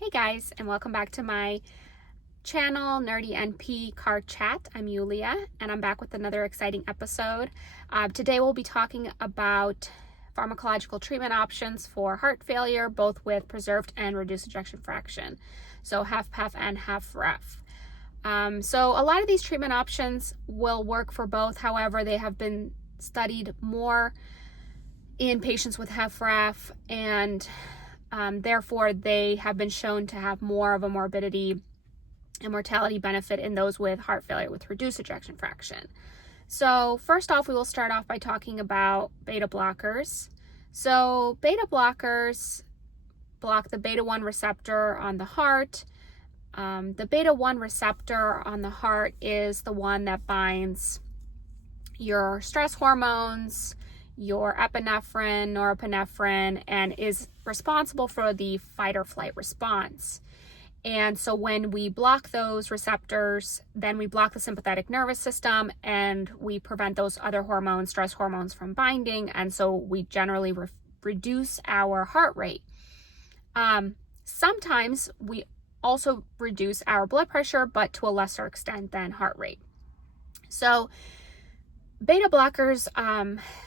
Hey guys, and welcome back to my channel, Nerdy NP Car Chat. I'm Yulia, and I'm back with another exciting episode. Today we'll be talking about pharmacological treatment options for heart failure, both with preserved and reduced ejection fraction, so HFpEF and HFrEF. So a lot of these treatment options will work for both. However, they have been studied more in patients with HFrEF, and therefore they have been shown to have more of a morbidity and mortality benefit in those with heart failure with reduced ejection fraction. So first off, we will start off by talking about beta blockers. So beta blockers block the beta 1 receptor on the heart. The beta 1 receptor on the heart is the one that binds your stress hormones, your epinephrine, norepinephrine, and is responsible for the fight or flight response. And so when we block those receptors, then we block the sympathetic nervous system and we prevent those other hormones, stress hormones, from binding. And so we generally reduce our heart rate. Sometimes we also reduce our blood pressure, but to a lesser extent than heart rate. So beta blockers,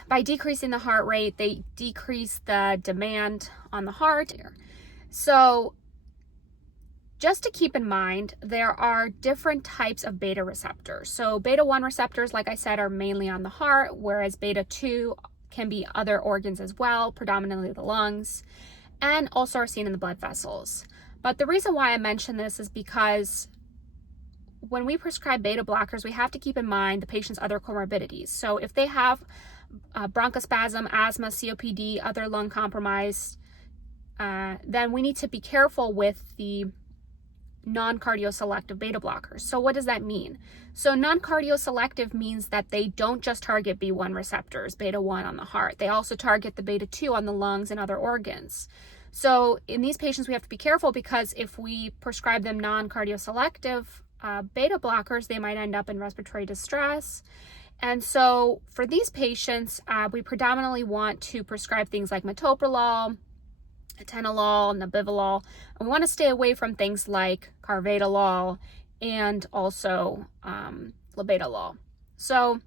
by decreasing the heart rate, they decrease the demand on the heart. So just to keep in mind, there are different types of beta receptors. So beta 1 receptors, like I said, are mainly on the heart, whereas beta 2 can be other organs as well, predominantly the lungs, and also are seen in the blood vessels. But the reason why I mention this is because when we prescribe beta blockers, we have to keep in mind the patient's other comorbidities. So if they have bronchospasm, asthma, COPD, other lung compromise, then we need to be careful with the non-cardioselective beta blockers. So what does that mean? So non-cardioselective means that they don't just target B1 receptors, beta 1 on the heart. They also target the beta 2 on the lungs and other organs. So in these patients, we have to be careful because if we prescribe them non-cardioselective beta blockers, they might end up in respiratory distress. And so for these patients, we predominantly want to prescribe things like metoprolol, atenolol, nebivolol, and we want to stay away from things like carvedilol and also labetalol. So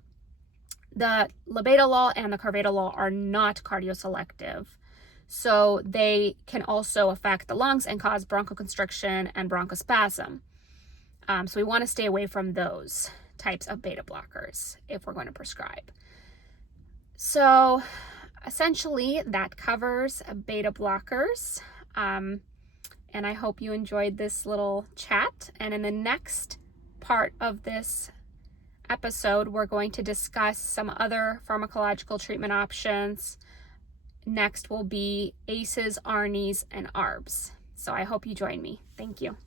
the labetalol and the carvedilol are not cardioselective, so they can also affect the lungs and cause bronchoconstriction and bronchospasm. So we want to stay away from those types of beta blockers if we're going to prescribe. So essentially that covers beta blockers. And I hope you enjoyed this little chat. And in the next part of this episode, we're going to discuss some other pharmacological treatment options. Next will be ACEs, ARNIs, and ARBs. So I hope you join me. Thank you.